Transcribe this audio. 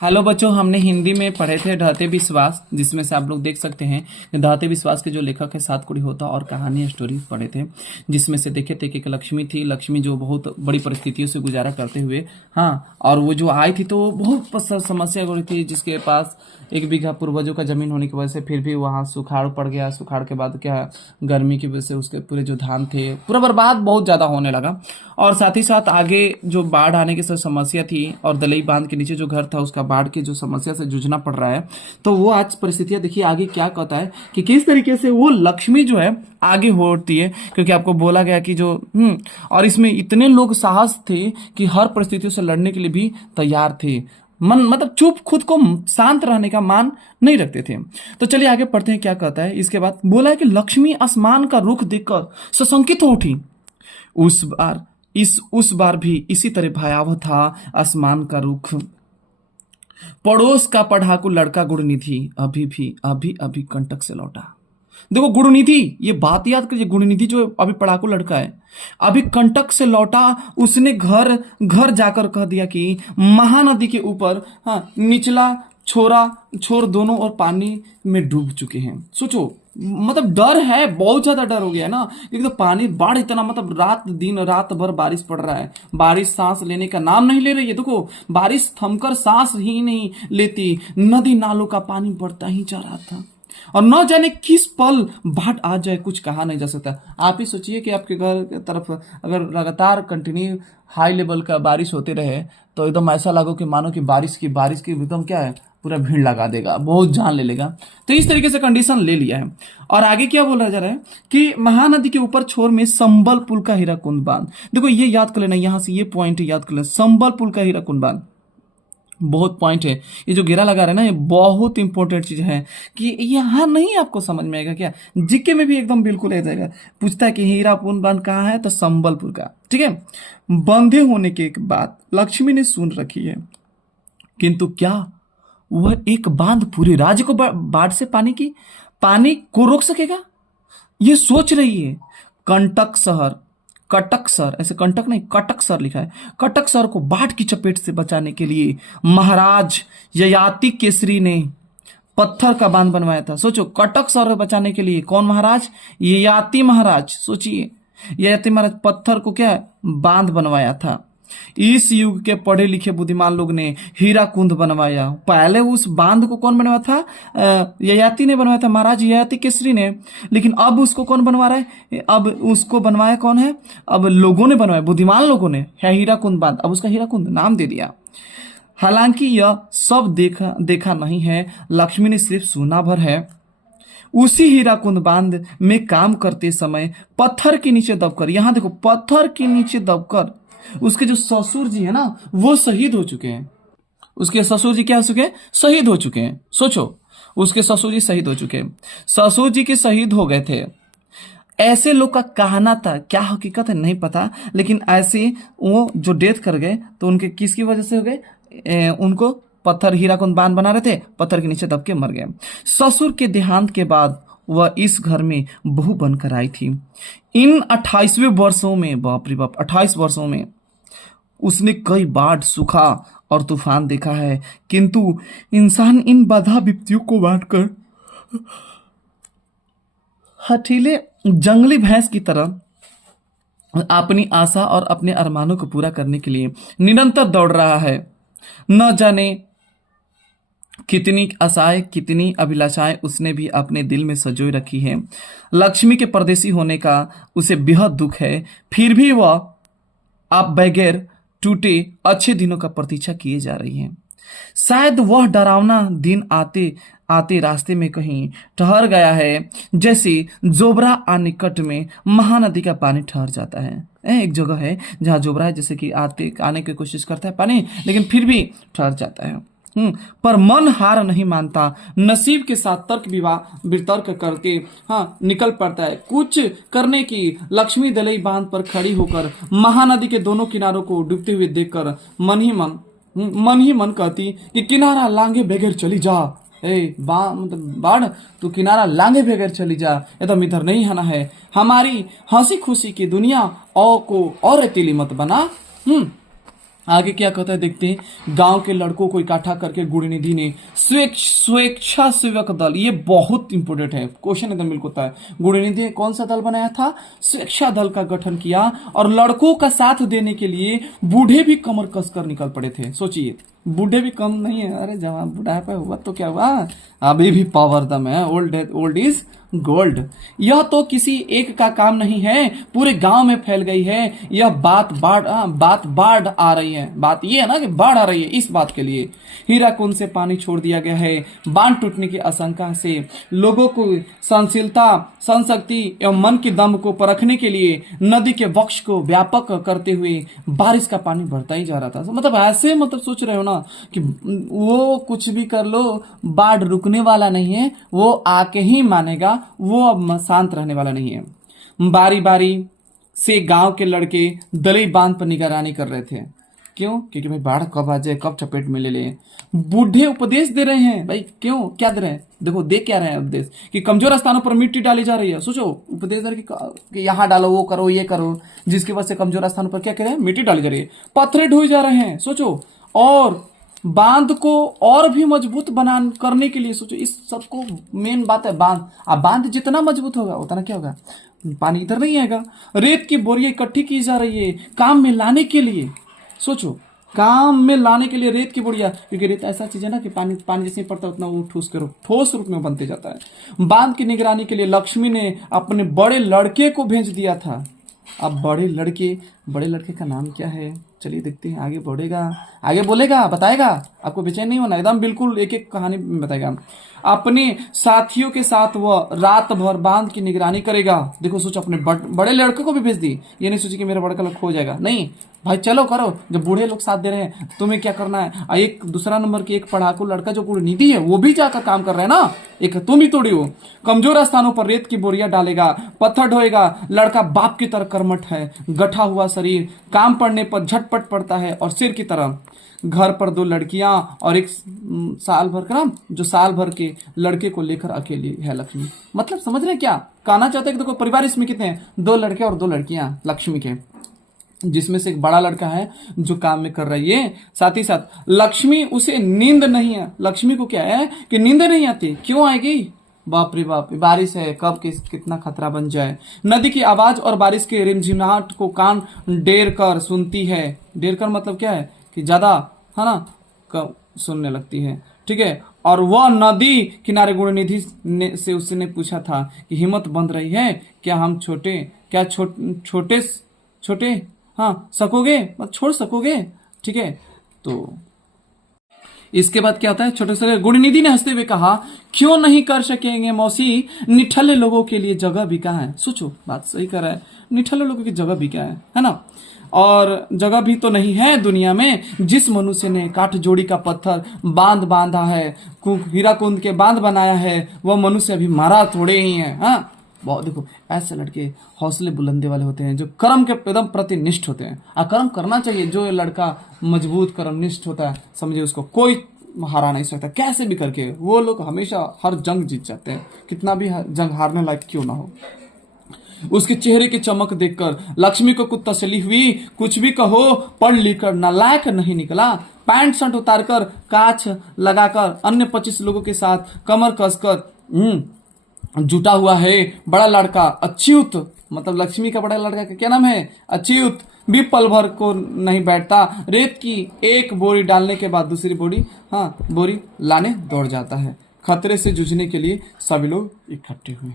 Hello बच्चों, हमने हिंदी में पढ़े थे ढहते विश्वास, जिसमें से आप लोग देख सकते हैं कि ढहते विश्वास के जो लेखक है सातकुड़ी होता और कहानी स्टोरी पढ़े थे। जिसमें से देखे थे कि एक लक्ष्मी थी, लक्ष्मी जो बहुत बड़ी परिस्थितियों से गुजारा करते हुए, हाँ, और वो जो आई थी तो वो बहुत समस्या हो रही थी, जिसके पास 1 बीघा पूर्वजों का जमीन होने की वजह से फिर भी वहाँ सुखाड़ पड़ गया। सुखाड़ के बाद क्या, गर्मी की वजह से उसके पूरे जो धान थे पूरा बर्बाद बहुत ज़्यादा होने लगा। और साथ ही साथ आगे जो बाढ़ आने की समस्या थी और दलई बांध के नीचे जो घर था उसका बाढ़ की जो समस्या से जूझना पड़ रहा है। तो वो आज परिस्थितियां देखिए आगे क्या कहता है कि किस तरीके से वो लक्ष्मी जो है आगे होती है, क्योंकि आपको बोला गया कि जो और इसमें इतने लोग साहस थे कि हर परिस्थितियों से लड़ने के लिए भी तैयार थे। मन मतलब चुप, खुद को शांत रहने का मान नहीं रखते थे। तो चलिए आगे पढ़ते हैं क्या कहता है। इसके बाद बोला है कि लक्ष्मी आसमान का रुख देखकर सशंकित हो उठी। उस बार भी इसी तरह भयावह था आसमान का रुख। पड़ोस का पढ़ाकू लड़का गुणनिधि अभी अभी कंटक से लौटा। देखो गुणनिधि, ये बात याद करिए, गुणनिधि जो अभी पढ़ाकू लड़का है अभी कंटक से लौटा। उसने घर घर जाकर कह दिया कि महानदी के ऊपर, हाँ, निचला छोरा छोर दोनों और पानी में डूब चुके हैं। सोचो, मतलब डर है, बहुत ज्यादा डर हो गया है ना, क्योंकि तो पानी बाढ़ इतना, मतलब रात दिन रात भर बारिश पड़ रहा है। बारिश सांस लेने का नाम नहीं ले रही है। देखो बारिश थमकर सांस ही नहीं लेती, नदी नालों का पानी बढ़ता ही जा रहा था और न जाने किस पल बाढ़ आ जाए कुछ कहा नहीं जा सकता। आप ही सोचिए कि आपके घर की तरफ अगर लगातार कंटिन्यू हाई लेवल का बारिश होते रहे तो एकदम ऐसा लगो कि मानो कि बारिश की एकदम क्या है, पूरा भीड़ लगा देगा, बहुत जान ले लेगा। तो इस तरीके से कंडीशन ले लिया है। और आगे क्या बोल रहा जा रहा है कि महानदी के ऊपर छोर में संबल पुल का हीराकुंड बांध। देखो ये याद कर लेना, यहां से ये पॉइंट याद कर लेना, संबल पुल का हीराकुंड बांध बहुत पॉइंट है। ये जो घेरा लगा रहे हैं ना, ये बहुत इंपॉर्टेंट चीज है कि यहाँ नहीं आपको समझ में आएगा क्या, जीके में भी एकदम बिल्कुल आ जाएगा। पूछता है कि हीरापुर बांध कहाँ है, तो संबलपुर का, ठीक है। बंधे होने के बाद लक्ष्मी ने सुन रखी है, किंतु क्या वह एक बांध पूरे राज्य को बाढ़ से पानी को रोक सकेगा, ये सोच रही है। कंटक शहर, कटक सर, ऐसे कंटक नहीं कटक सर लिखा है, कटक सर को बाढ़ की चपेट से बचाने के लिए महाराज ययाति केसरी ने पत्थर का बांध बनवाया था। सोचो, कटक सर को बचाने के लिए कौन महाराज, ययाति महाराज। सोचिए, ययाति महाराज पत्थर को क्या बांध बनवाया था। इस युग के पढ़े लिखे बुद्धिमान लोग ने हीरा कुंड बनवाया। पहले उस बांध को कौन बनवाया था, ययाति ने बनवाया था, महाराज ययाति केसरी ने। लेकिन अब उसको कौन बनवा रहा है, अब उसको बनवाया कौन है, अब लोगों ने बनवाया, बुद्धिमान लोगों ने, है हीरा कुंड बांध। अब उसका हीरा कुंड नाम दे दिया। हालांकि यह सब देखा नहीं है, लक्ष्मी ने सिर्फ सुना भर है। उसी हीराकुंड बांध में काम करते समय पत्थर के नीचे दबकर, यहां देखो, पत्थर के नीचे दबकर उसके जो ससुर जी है ना वो शहीद हो चुके हैं। उसके ससुर जी क्या हो चुके हैं, शहीद हो चुके हैं। सोचो, उसके ससुर जी शहीद हो चुके हैं, ससुर जी के शहीद हो गए थे। ऐसे लोग का कहना था, क्या हकीकत है नहीं पता, लेकिन ऐसे वो जो डेथ कर गए तो उनके किसकी वजह से हो गए, उनको पत्थर हीराकुंड बांध बना रहे थे, पत्थर के नीचे दब के मर गए। ससुर के देहांत के बाद वह इस घर में बहू बनकर आई थी। इन 28वें वर्षों में, बाप रे बाप, 28 वर्षों में उसने कई बाढ़, सूखा और तूफान देखा है, किंतु इंसान इन बाधा विपत्तियों को बांटकर हठीले जंगली भैंस की तरह अपनी आशा और अपने अरमानों को पूरा करने के लिए निरंतर दौड़ रहा है। न जाने कितनी आशाएं, कितनी अभिलाषाएं उसने भी अपने दिल में सजोए रखी है। लक्ष्मी के परदेसी होने का उसे बेहद दुख है, फिर भी वह अब बगैर टूटे अच्छे दिनों का प्रतीक्षा किए जा रही है। शायद वह डरावना दिन आते आते रास्ते में कहीं ठहर गया है, जैसे जोबरा आ निकट में महानदी का पानी ठहर जाता है। एक जगह है जहां जोबरा है, जैसे कि आने की कोशिश करता है पानी, लेकिन फिर भी ठहर जाता है। पर मन हार नहीं मानता, नसीब के साथ तर्क वितर्क करके, हाँ, निकल पड़ता है कुछ करने की। लक्ष्मी दलई बांध पर खड़ी होकर महानदी के दोनों किनारों को डूबते हुए देखकर मन ही मन कहती कि किनारा लांगे बगैर चली जा। मतलब बाढ़, तू किनारा लांगे बगैर चली जा, ये तो इधर नहीं आना है। हमारी हंसी खुशी की दुनिया को और रेतीली मत बना। आगे क्या कहता है देखते हैं। गांव के लड़कों को इकट्ठा करके गुरुनिधि ने स्वेच्छा सेवक दल, ये बहुत इंपोर्टेंट है, क्वेश्चन एकदम बिल्कुल होता है। गुरुनिधि ने कौन सा दल बनाया था? स्वेच्छा दल का गठन किया, और लड़कों का साथ देने के लिए बूढ़े भी कमर कसकर निकल पड़े थे। सोचिए, बूढ़े भी कम नहीं है, अरे जवान बुढ़ापा हुआ तो क्या हुआ, अभी भी पावर दम है, ओल्ड इज गोल्ड। यह तो किसी एक का काम नहीं है, पूरे गांव में फैल गई है यह बात। बाढ़ आ रही है, बात ये है ना कि बाढ़ आ रही है, इस बात के लिए हीराकुंड से पानी छोड़ दिया गया है। बांध टूटने की आशंका से लोगों को सहनशीलता, सहनशक्ति एवं मन की दम को परखने के लिए नदी के वक्ष को व्यापक करते हुए बारिश का पानी बढ़ता ही जा रहा था। मतलब ऐसे, मतलब सोच रहे हो ना कि वो कुछ भी कर लो, बाढ़ रुकने वाला नहीं है, वो आके ही मानेगा, वो अब शांत रहने वाला नहीं है। बारी बारी से गांव के लड़के दलई बांध पर निगरानी कर रहे थे। क्यों? क्योंकि भाई बाढ़ कब आ जाए, कब चपेट में ले ले। बूढ़े उपदेश दे रहे हैं भाई, क्यों, क्या दे रहे हैं? देखो दे क्या रहे हैं उपदेश, कि कमजोर स्थानों पर मिट्टी डाली जा रही है। सोचो, उपदेश दे रहे कि यहाँ डालो, वो करो, ये करो, जिसकी वजह से कमजोर स्थानों पर क्या कह रहे हैं? मिट्टी डाली जा रही है, पत्थरे ढोए जा रहे हैं। सोचो, और बांध को और भी मजबूत बना करने के लिए सोचो, इस सबको मेन बात है बांध। अब बांध जितना मजबूत होगा उतना क्या होगा, पानी इधर नहीं आएगा। रेत की बोरियां इकट्ठी की जा रही है काम में लाने के लिए। सोचो, काम में लाने के लिए रेत की बोरियां, क्योंकि रेत ऐसा चीज है ना कि पानी जैसे पड़ता है उतना वो ठोस रूप में बनते जाता है। बांध की निगरानी के लिए लक्ष्मी ने अपने बड़े लड़के को भेज दिया था। अब बड़े लड़के का नाम क्या है? चलिए देखते हैं, आगे बढ़ेगा, आगे बोलेगा, बताएगा, आपको बेचैन नहीं होना, एकदम बिल्कुल एक एक कहानी में बताएगा। अपने साथियों के साथ वह रात भर बांध की निगरानी करेगा। देखो सोचो, अपने बड़े लड़के को भी भेज दी, ये नहीं सोची कि मेरा बड़ा लड़का खो जाएगा, नहीं भाई चलो करो, जब बूढ़े लोग साथ दे रहे हैं तुम्हें क्या करना है। एक दूसरा नंबर की एक पढ़ाकू लड़का जो गुरुनिधि है वो भी जाकर काम कर रहा है ना, एक तुम ही तोड़ी हो। कमजोर स्थानों पर रेत की बोरियां डालेगा, पत्थर ढोएगा। लड़का बाप की तरह कर्मठ है, गठा हुआ शरीर, काम पड़ने पर झटपट पड़ता है और सिर की तरह। घर पर 2 लड़कियां और एक साल भर का, जो साल भर के लड़के को लेकर अकेली है लक्ष्मी। मतलब समझ रहे क्या कहना चाहते हैं कि देखो परिवार इसमें कितने हैं, 2 लड़के और 2 लड़कियां लक्ष्मी के, जिसमें से एक बड़ा लड़का है जो काम में कर रही है। साथ ही साथ लक्ष्मी, उसे नींद नहीं है, लक्ष्मी को क्या है कि नींद नहीं आती। क्यों आएगी? बाप रे बाप, बारिश है, कब कितना खतरा बन जाए। नदी की आवाज और बारिश के रिमझिमाहट को कान डेर कर सुनती है। डेर कर मतलब क्या है कि ज्यादा, है ना, सुनने लगती है, ठीक है। और वह नदी किनारे गुरुनिधि से उसने पूछा था कि हिम्मत बंध रही है क्या? हम छोटे हाँ सकोगे, मत छोड़ सकोगे, ठीक है। तो इसके बाद क्या होता है, छोटे से गुरुनिधि ने हंसते हुए कहा, क्यों नहीं कर सकेंगे मौसी, निठल्ले लोगों के लिए जगह भी कहाँ है। सोचो, बात सही कर रहा है, निठल्ले लोगों की जगह भी क्या है ना। और जगह भी तो नहीं है दुनिया में। जिस मनुष्य ने काठ जोड़ी का पत्थर बांध बांधा है, हीराकुंड के बांध बनाया है, वह मनुष्य अभी मारा थोड़े ही है। हाँ, बहुत देखो, ऐसे लड़के हौसले बुलंदे वाले होते हैं जो कर्म के एकदम प्रतिनिष्ठ होते हैं। और कर्म करना चाहिए। जो लड़का मजबूत कर्मनिष्ठ होता है, समझिए उसको कोई हरा नहीं सकता, कैसे भी करके। वो लोग हमेशा हर जंग जीत जाते हैं, कितना भी जंग हारने लायक क्यों ना हो। उसके चेहरे की चमक देखकर लक्ष्मी को कुछ तसल्ली हुई। कुछ भी कहो, पढ़ लिख कर नालायक नहीं निकला। पैंट शर्ट उतारकर, कांच लगाकर, अन्य 25 लोगों के साथ कमर कसकर जुटा हुआ है बड़ा लड़का अच्युत। मतलब लक्ष्मी का बड़ा लड़का का क्या नाम है? अच्युत। भी पल भर को नहीं बैठता। रेत की एक बोरी डालने के बाद दूसरी बोरी लाने दौड़ जाता है। खतरे से जूझने के लिए सभी लोग इकट्ठे हुए।